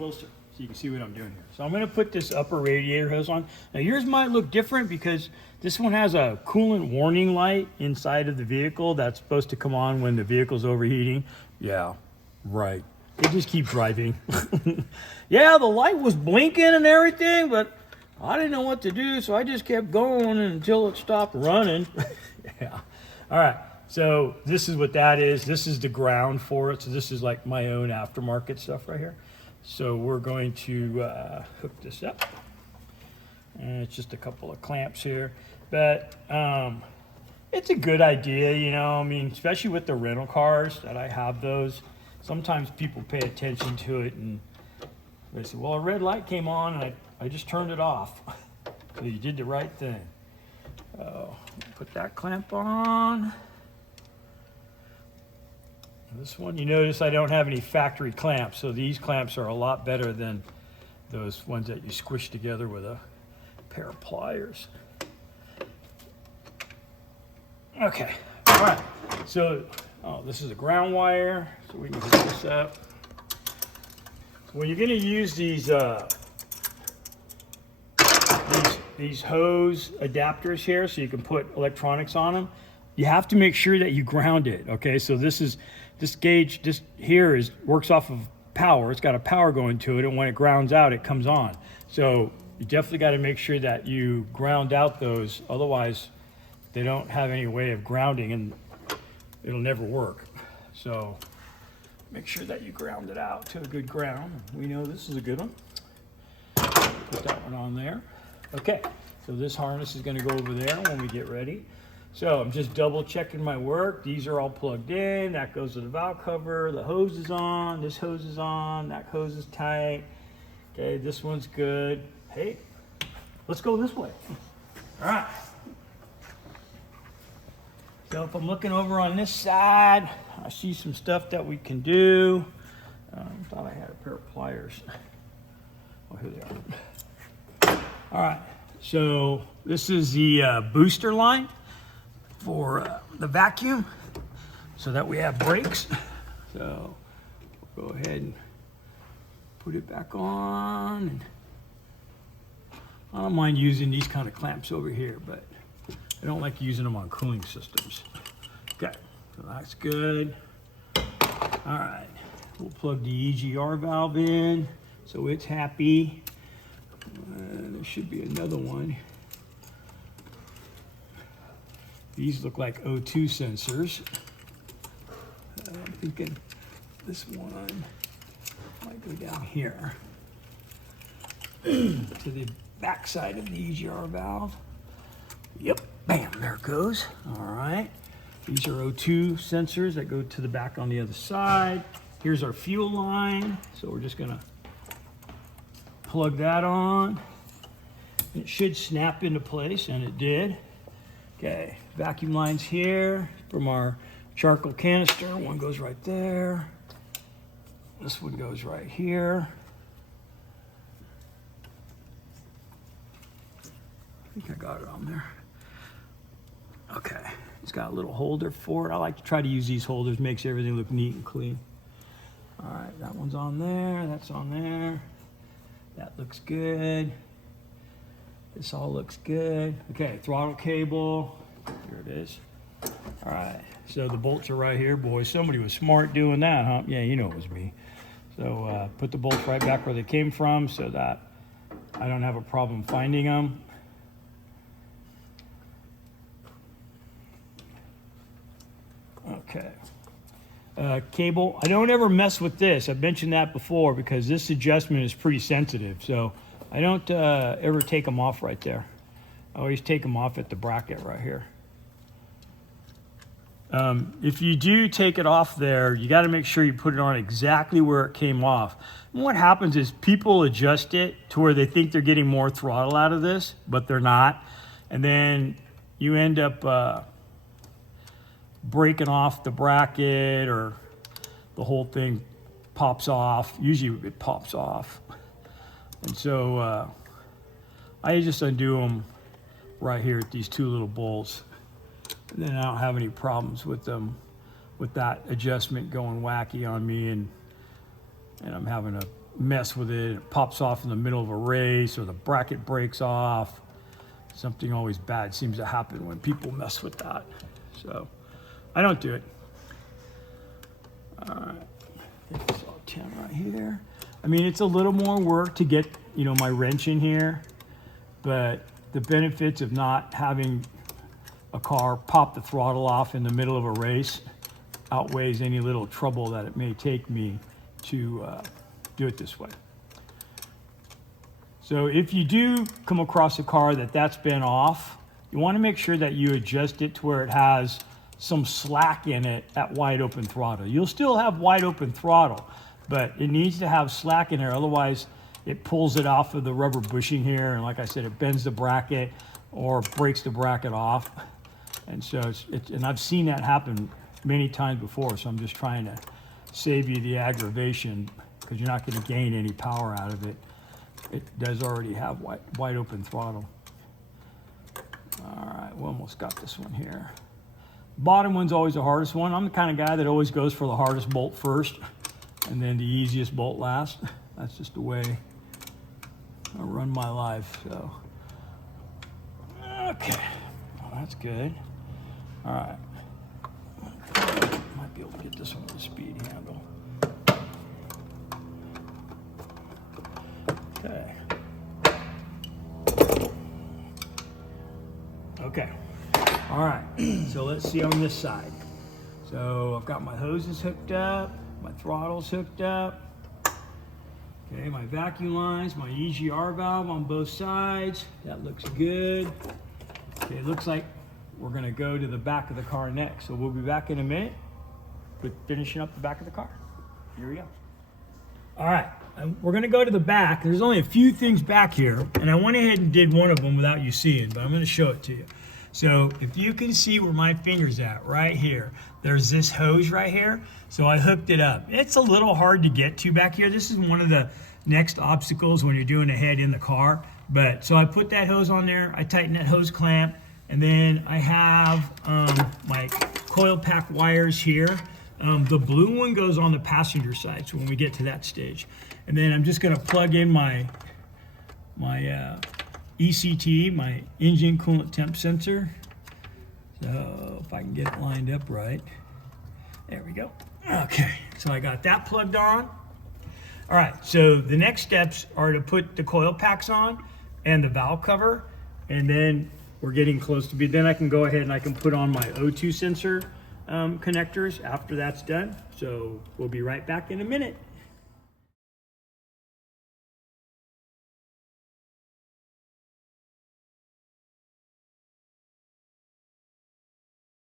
closer so you can see what I'm doing here. So I'm going to put this upper radiator hose on. Now yours might look different because this one has a coolant warning light inside of the vehicle that's supposed to come on when the vehicle's overheating. Yeah, right. It just keeps driving. Yeah, the light was blinking and everything, but I didn't know what to do, so I just kept going until it stopped running. Yeah. All right. So this is what that is. This is the ground for it. So this is like my own aftermarket stuff right here. So we're going to hook this up. And it's just a couple of clamps here. But it's a good idea, you know. I mean, especially with the rental cars that I have those. Sometimes people pay attention to it and they say, well, a red light came on and I just turned it off. So you did the right thing. Put that clamp on. This one, you notice I don't have any factory clamps, so these clamps are a lot better than those ones that you squish together with a pair of pliers. Okay, all right. So, this is a ground wire, so we can hook this up. So when you're going to use these hose adapters here, so you can put electronics on them, you have to make sure that you ground it. Okay, so this gauge, this here works off of power. It's got a power going to it, and when it grounds out, it comes on. So you definitely got to make sure that you ground out those, otherwise they don't have any way of grounding and it'll never work. So make sure that you ground it out to a good ground. We know this is a good one. Put that one on there. Okay, so this harness is going to go over there when we get ready. So I'm just double checking my work. These are all plugged in. That goes to the valve cover. The hose is on. This hose is on. That hose is tight. Okay, this one's good. Hey, let's go this way. All right. So if I'm looking over on this side, I see some stuff that we can do. Thought I had a pair of pliers. Oh, here they are. All right, so this is the booster line for the vacuum so that we have brakes. So we'll go ahead and put it back on. And I don't mind using these kind of clamps over here, but I don't like using them on cooling systems. Okay, so that's good. All right, we'll plug the EGR valve in so it's happy. There should be another one. These look like O2 sensors. I'm thinking this one might go down here to the back side of the EGR valve. Yep, bam, there it goes. All right, these are O2 sensors that go to the back on the other side. Here's our fuel line, so we're just gonna plug that on. It should snap into place, and it did. Okay, vacuum lines here from our charcoal canister. One goes right there. This one goes right here. I think I got it on there. Okay, it's got a little holder for it. I like to try to use these holders, makes everything look neat and clean. All right, that one's on there, that's on there. That looks good. This all looks good. Okay, throttle cable, here it is. All right, so the bolts are right here. Boy, somebody was smart doing that, huh? Yeah, you know it was me. So put the bolts right back where they came from so that I don't have a problem finding them. Okay. Cable, I don't ever mess with this. I've mentioned that before because this adjustment is pretty sensitive. So I don't ever take them off right there. I always take them off at the bracket right here. If you do take it off there, you got to make sure you put it on exactly where it came off. And what happens is people adjust it to where they think they're getting more throttle out of this, but they're not. And then you end up breaking off the bracket, or the whole thing pops off. Usually it pops off. And so I just undo them right here at these two little bolts. And then I don't have any problems with them, with that adjustment going wacky on me, and I'm having to mess with it. It pops off in the middle of a race, or the bracket breaks off. Something always bad seems to happen when people mess with that. So I don't do it. All right, I think it's all 10 right here. I mean, it's a little more work to get, you know, my wrench in here, but the benefits of not having a car pop the throttle off in the middle of a race outweighs any little trouble that it may take me to do it this way. So if you do come across a car that's been off, you want to make sure that you adjust it to where it has some slack in it at wide open throttle. You'll still have wide open throttle, but it needs to have slack in there. Otherwise, it pulls it off of the rubber bushing here. And like I said, it bends the bracket or breaks the bracket off. And so, and I've seen that happen many times before. So I'm just trying to save you the aggravation, because you're not going to gain any power out of it. It does already have wide open throttle. All right, we almost got this one here. Bottom one's always the hardest one. I'm the kind of guy that always goes for the hardest bolt first and then the easiest bolt last. That's just the way I run my life. So, okay, well, that's good. All right, might be able to get this one with a speed handle. Okay. Okay. All right. So let's see on this side. So I've got my hoses hooked up, my throttle's hooked up. Okay, my vacuum lines, my EGR valve on both sides. That looks good. Okay, it looks like we're gonna go to the back of the car next. So we'll be back in a minute with finishing up the back of the car. Here we go. All right, we're gonna go to the back. There's only a few things back here, and I went ahead and did one of them without you seeing, but I'm gonna show it to you. So if you can see where my finger's at, right here, there's this hose right here. So I hooked it up. It's a little hard to get to back here. This is one of the next obstacles when you're doing a head in the car. But so I put that hose on there, I tighten that hose clamp, and then I have my coil pack wires here. The blue one goes on the passenger side, so when we get to that stage. And then I'm just gonna plug in my ECT, my engine coolant temp sensor. So if I can get it lined up right. There we go. Okay, so I got that plugged on. All right, so the next steps are to put the coil packs on and the valve cover, and then we're getting close to be, then I can go ahead and I can put on my O2 sensor connectors after that's done. So we'll be right back in a minute.